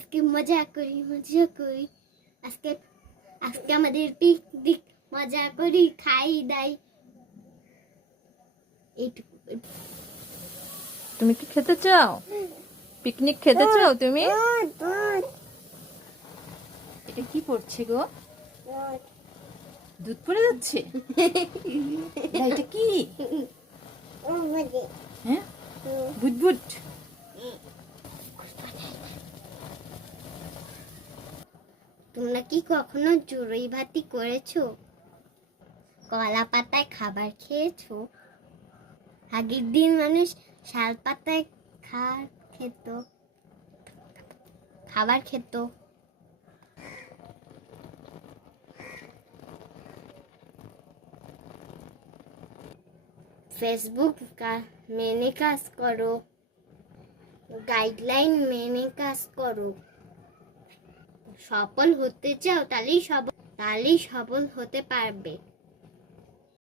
আজকে মজা করি আজকে আজকে আমাদের পিকনিক মজা করি খাই দাই এইটুকু। তুমি কি খেতে চাও? পিকনিক খেতে চাও তুমি? এটা কি পড়ছে গো? দুধ পড়ে যাচ্ছে। এটা কি? হ্যাঁ, বুটবুট। তোমরা কি কখনো চড়ুই ভাতি করেছো? কলা পাতায় খাবার খেয়েছো? আগের দিন মানুষ শাল পাতায় খাবার খেত। ফেসবুক মেনে কাজ করো, গাইডলাইন মেনে কাজ করো। সফল হতে চাও তাহলেই সফল হতে পারবে।